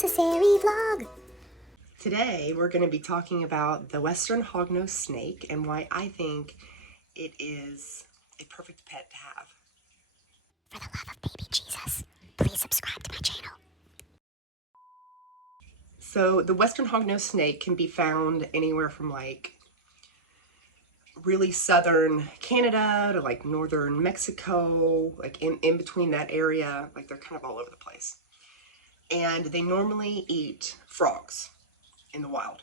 unnecessary vlog. Today we're going to be talking about the Western Hognose snake and why I think it is a perfect pet to have. For the love of baby Jesus, please subscribe to my channel. So the Western Hognose snake can be found anywhere from like really southern Canada to like northern Mexico, like in between that area. Like they're kind of all over the place. And they normally eat frogs in the wild.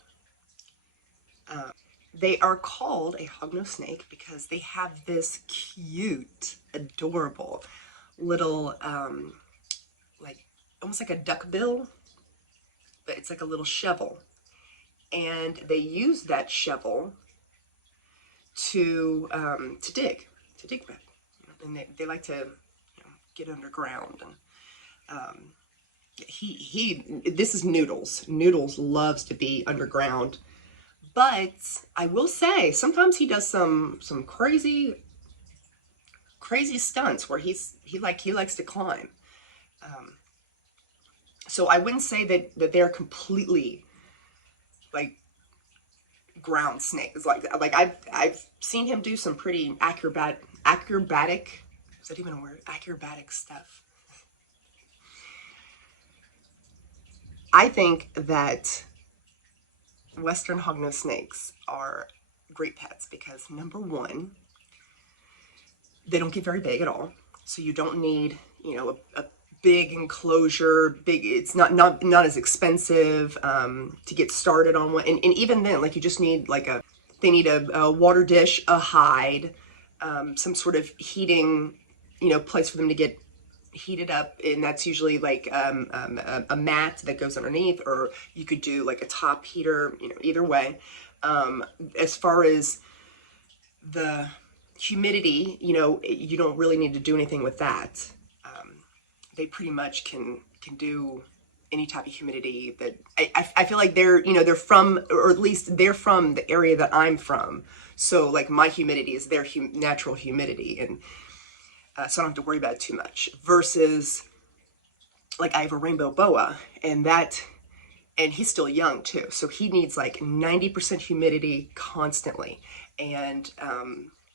They are called a hognose snake because they have this cute, adorable little, like almost like a duck bill, but it's like a little shovel. And they use that shovel to dig back. And they like to get underground. And this is Noodles. Noodles loves to be underground. But I will say, sometimes he does some crazy stunts where he likes to climb. So I wouldn't say that they're completely like ground snakes. Like I've seen him do some pretty acrobatic. Is that even a word? Acrobatic stuff. I think that Western hognose snakes are great pets because number one, they don't get very big at all. So you don't need, a big enclosure, it's not as expensive to get started on one. And even then, like you just need they need a water dish, a hide, some sort of heating, place for them to get heated up, and that's usually like a mat that goes underneath, or you could do like a top heater, either way. As far as the humidity, you don't really need to do anything with that. They pretty much can do any type of humidity that I feel like they're from, or at least they're from the area that I'm from. So like my humidity is their natural humidity, and so I don't have to worry about it too much. Versus, like I have a rainbow boa, and he's still young too, so he needs like 90% humidity constantly, and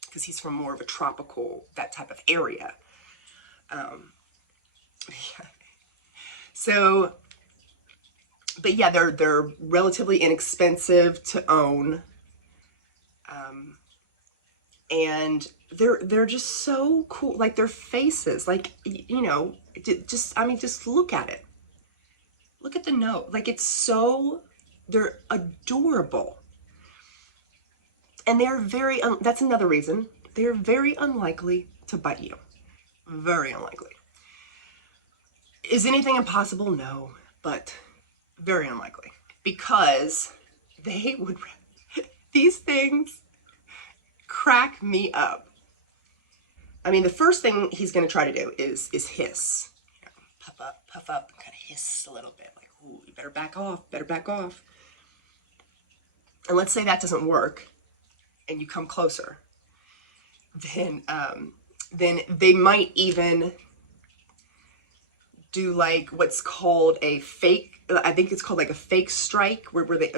because he's from more of a tropical, that type of area. Yeah. So, but yeah, they're relatively inexpensive to own, and they're just so cool. Like their faces, like just look at it. Look at the nose. Like they're adorable, and they're that's another reason they're very unlikely to bite you. Very unlikely. Is anything impossible? No, but very unlikely, because they would these things crack me up. I mean, the first thing he's going to try to do is hiss. Puff up, and kind of hiss a little bit, like, ooh, you better back off. And let's say that doesn't work, and you come closer. Then they might even do like what's called a fake, I think it's called like a fake strike, where they,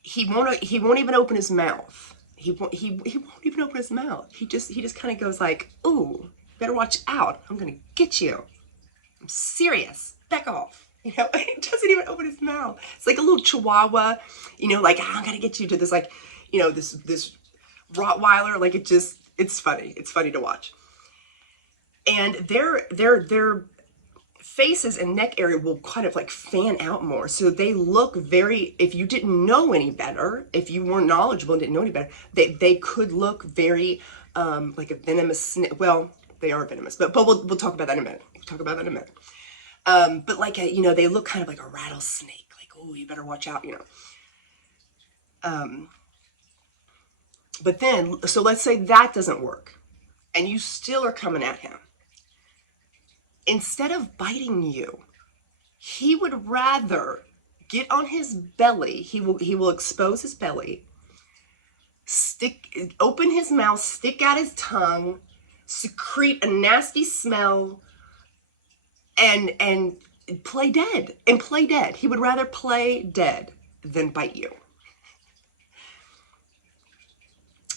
he won't even open his mouth. He won't even open his mouth. He just kind of goes like, ooh, better watch out. I'm going to get you. I'm serious. Back off. He doesn't even open his mouth. It's like a little chihuahua, like, I'm going to get you, to this, like, this Rottweiler. Like it's funny. It's funny to watch. And their faces and neck area will kind of like fan out more. So they look very, if you didn't know any better, if you weren't knowledgeable and didn't know any better, they could look very like a venomous snake. Well, they are venomous, but we'll talk about that in a minute. But like they look kind of like a rattlesnake. Like, oh, you better watch out, But then, so let's say that doesn't work, and you still are coming at him. Instead of biting you, he would rather get on his belly. He will expose his belly, open his mouth, stick out his tongue, secrete a nasty smell, and play dead and play dead. He would rather play dead than bite you.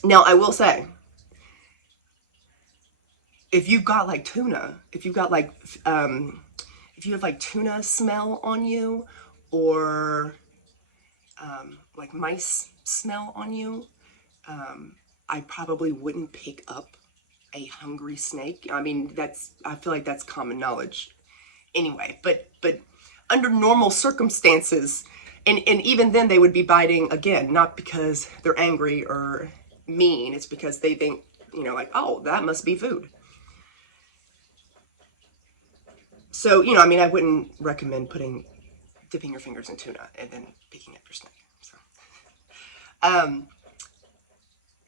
Now, I will say, if you've got like tuna, if you've got like, if you have like tuna smell on you, or like mice smell on you, I probably wouldn't pick up a hungry snake. I mean, I feel like that's common knowledge anyway, but under normal circumstances, and even then they would be biting again, not because they're angry or mean, it's because they think, you know, like, oh, that must be food. So, you know, I mean, I wouldn't recommend dipping your fingers in tuna and then picking up your snake. So,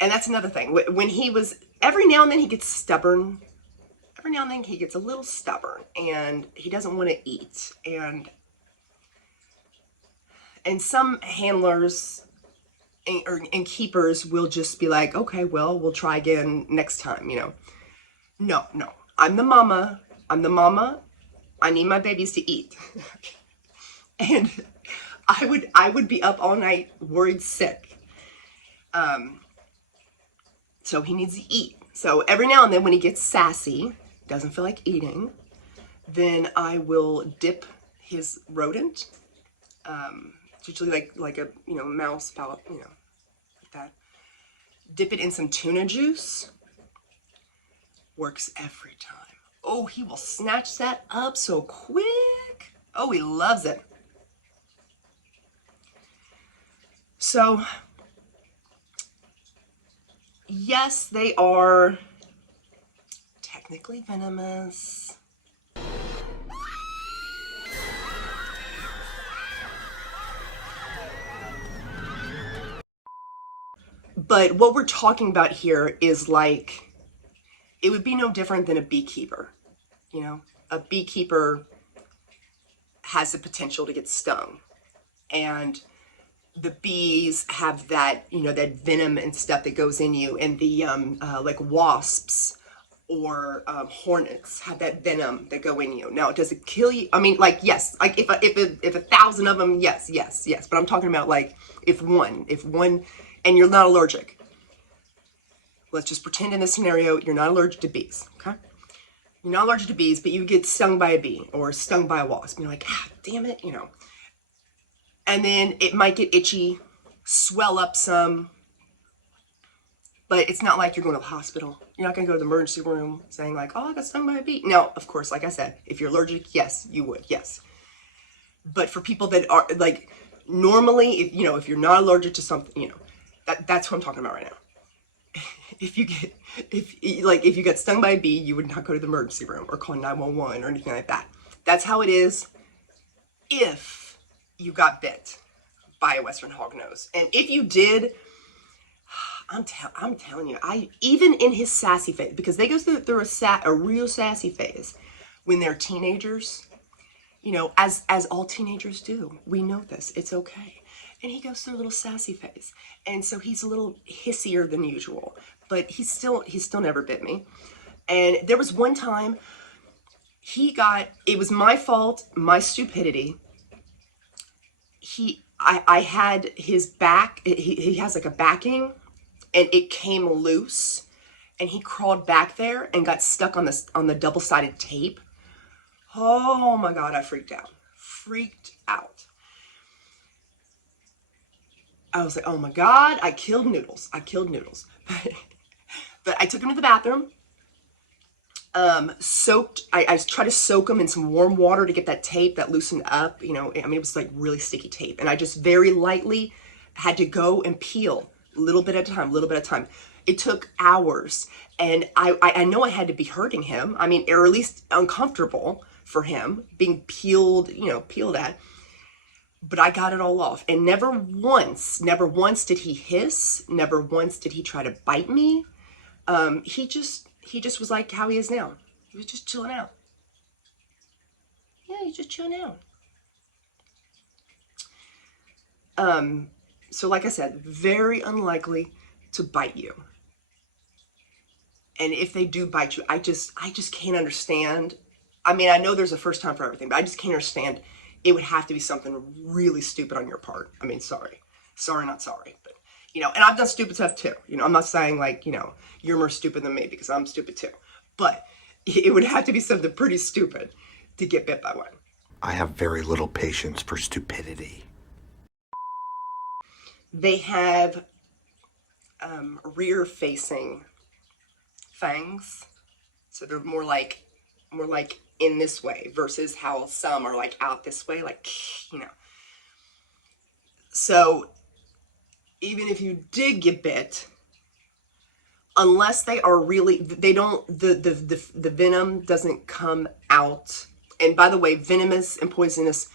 and that's another thing. When he was, every now and then he gets stubborn. Every now and then he gets a little stubborn and he doesn't want to eat. And some handlers and keepers will just be like, okay, well, we'll try again next time, you know. No. I'm the mama. I need my babies to eat. And I would be up all night worried sick. So he needs to eat. So every now and then when he gets sassy, doesn't feel like eating, then I will dip his rodent, usually like a, you know, mouse, pallet, you know, like that. Dip it in some tuna juice. Works every time. Oh, he will snatch that up so quick. Oh, he loves it. So, yes, they are technically venomous. But what we're talking about here is like, it would be no different than a beekeeper. You know, a beekeeper has the potential to get stung. And the bees have that, you know, that venom and stuff that goes in you. And the like wasps or hornets have that venom that go in you. Now, does it kill you? I mean, like, yes, like if 1,000 of them, yes. But I'm talking about like if one, and you're not allergic. Let's just pretend in this scenario you're not allergic to bees, okay? You're not allergic to bees, but you get stung by a bee or stung by a wasp. And you're like, ah, damn it, you know. And then it might get itchy, swell up some, but it's not like you're going to the hospital. You're not going to go to the emergency room saying like, oh, I got stung by a bee. Now, of course, like I said, if you're allergic, yes, you would, yes. But for people that are like, normally, if you're not allergic to something, you know, that's what I'm talking about right now. If you get stung by a bee, you would not go to the emergency room or call 911 or anything like that. That's how it is if you got bit by a Western hognose. And if you did, I'm telling you, even in his sassy phase, because they go through a real sassy phase when they're teenagers, you know, as all teenagers do. We know this. It's okay. And he goes through a little sassy phase. And so he's a little hissier than usual, but he's still never bit me. And there was one time it was my fault, my stupidity. I had his back, he has like a backing, and it came loose and he crawled back there and got stuck on the double-sided tape. Oh my God, I freaked out. I was like, oh my God, I killed Noodles. But I took him to the bathroom, I tried to soak him in some warm water to get that tape that loosened up, you know. I mean, it was like really sticky tape. And I just very lightly had to go and peel little bit at a time. It took hours. And I know I had to be hurting him. I mean, or at least uncomfortable for him being peeled at. But I got it all off. And never once did he hiss. Never once did he try to bite me. He just was like how he is now. He was just chilling out. Yeah, he's just chilling out. So like I said, very unlikely to bite you. And if they do bite you, I just can't understand I mean, I know there's a first time for everything, but I just can't understand. It would have to be something really stupid on your part. I mean, sorry. Sorry, not sorry. But, and I've done stupid stuff too. I'm not saying like, you're more stupid than me because I'm stupid too. But it would have to be something pretty stupid to get bit by one. I have very little patience for stupidity. They have rear facing fangs. So they're more like in this way versus how some are like out this way, like. So even if you did get bit, unless they are really, they don't, the venom doesn't come out. And by the way, venomous and poisonous,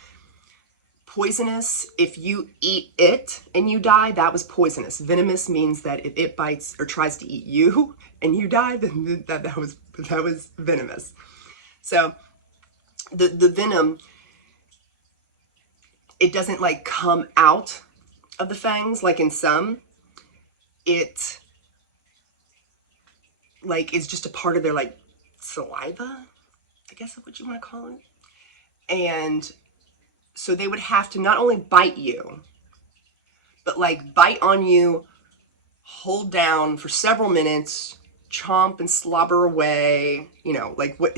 if you eat it and you die, that was poisonous. Venomous means that if it bites or tries to eat you and you die, then that was venomous. So the venom, it doesn't like come out of the fangs like in some. It like is just a part of their like saliva, I guess is what you want to call it. And so they would have to not only bite you, but like bite on you, hold down for several minutes, chomp and slobber away, like what.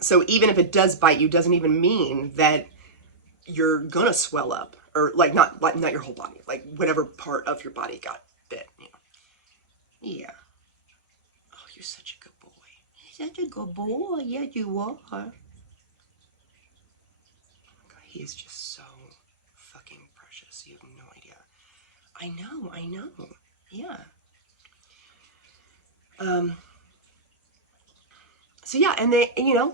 So even if it does bite you, doesn't even mean that you're gonna swell up, or like not your whole body, like whatever part of your body got bit. Yeah. Oh, you're such a good boy. You're such a good boy. Yeah, you are. God, he is just so fucking precious. You have no idea. I know. Yeah. So yeah, and they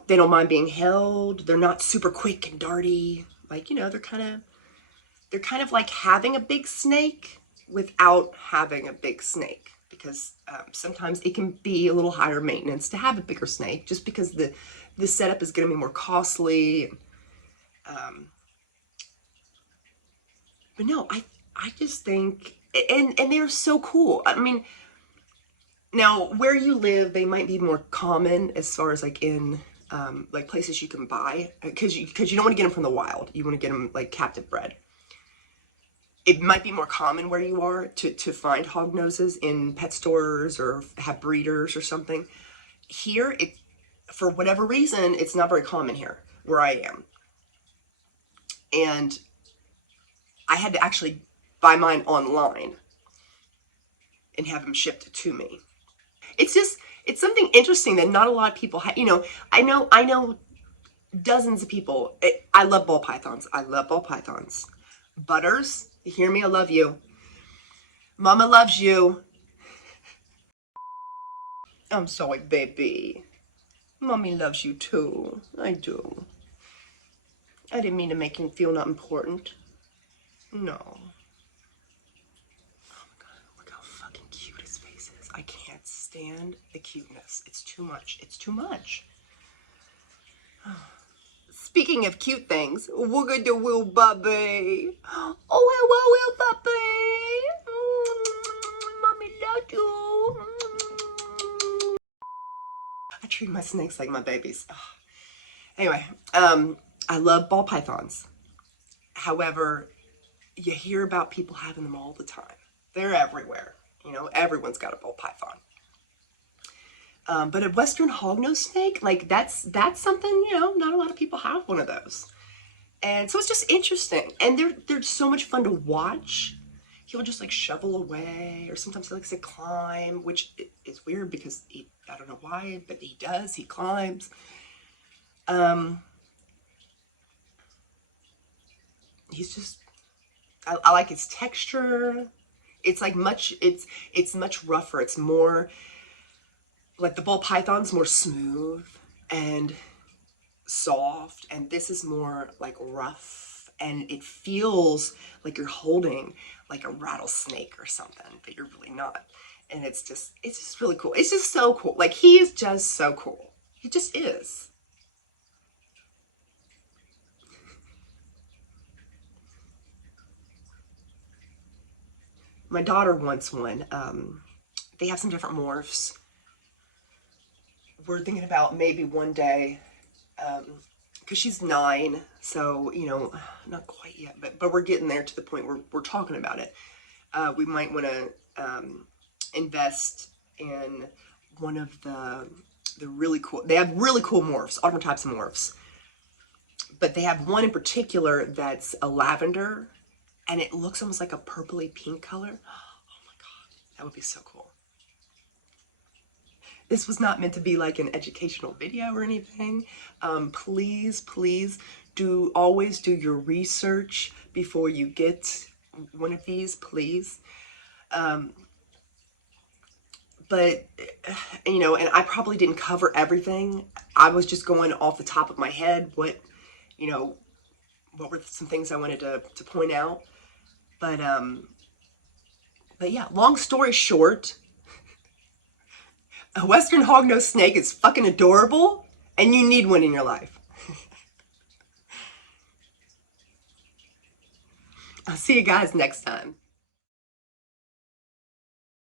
don't mind being held. They're not super quick and darty. Like, they're kind of like having a big snake without having a big snake, because sometimes it can be a little higher maintenance to have a bigger snake, just because the setup is going to be more costly. But no, I just think, and they're so cool. I mean, now where you live, they might be more common as far as like in like places you can buy, because you don't want to get them from the wild. You want to get them like captive bred. It might be more common where you are to find hognoses in pet stores or have breeders or something. Here, for whatever reason, it's not very common here where I am. And I had to actually buy mine online and have them shipped to me. It's something interesting that not a lot of people have. I know dozens of people. I love ball pythons. Butters, you hear me? I love you. Mama loves you. I'm sorry, baby. Mommy loves you too. I do. I didn't mean to make him feel not important. No. Look how fucking cute his face is. I can't stand the cuteness. It's too much. It's too much. Speaking of cute things, look at the little puppy. Oh, hello, little puppy. Mommy loves you. I treat my snakes like my babies. Anyway, I love ball pythons. However, you hear about people having them all the time. They're everywhere. Everyone's got a ball python. But a Western hognose snake, like that's something, not a lot of people have one of those. And so it's just interesting. And they're so much fun to watch. He'll just like shovel away, or sometimes he likes to climb, which is weird because I don't know why, but he does. He climbs. He's just, I like his texture. It's like it's much rougher. It's more like the ball python's more smooth and soft, and this is more like rough, and it feels like you're holding like a rattlesnake or something, but you're really not. And it's just really cool. It's just so cool. Like, he is just so cool. He just is. My daughter wants one. They have some different morphs. we're thinking about maybe one day, because she's 9, so, you know, not quite yet, but we're getting there to the point where we're talking about it. We might want to invest in one of the really cool, they have really cool morphs, all different types of morphs. But they have one in particular that's a lavender, and it looks almost like a purpley pink color. Oh my God, that would be so cool. This was not meant to be like an educational video or anything. Please, please always do your research before you get one of these, please. But, you know, and I probably didn't cover everything. I was just going off the top of my head, what were some things I wanted to point out. But yeah, long story short, a Western hognose snake is fucking adorable, and you need one in your life. I'll see you guys next time.